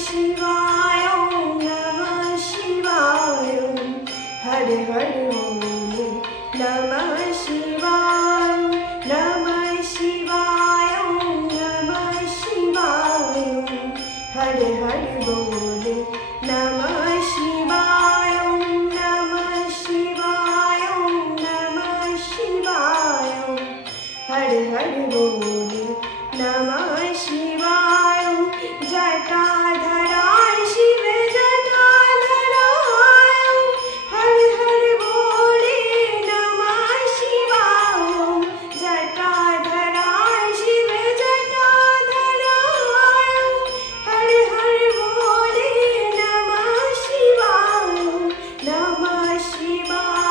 शिवाय ओम नमः शिवाय हर हर बोले नमः शिवाय नमः शिवाय ओम नमः शिवाय हर हर बोले नमः शिवाय ओम नमः शिवाय ओम नमः शिवाय हर हर बोले नमः शिवाय।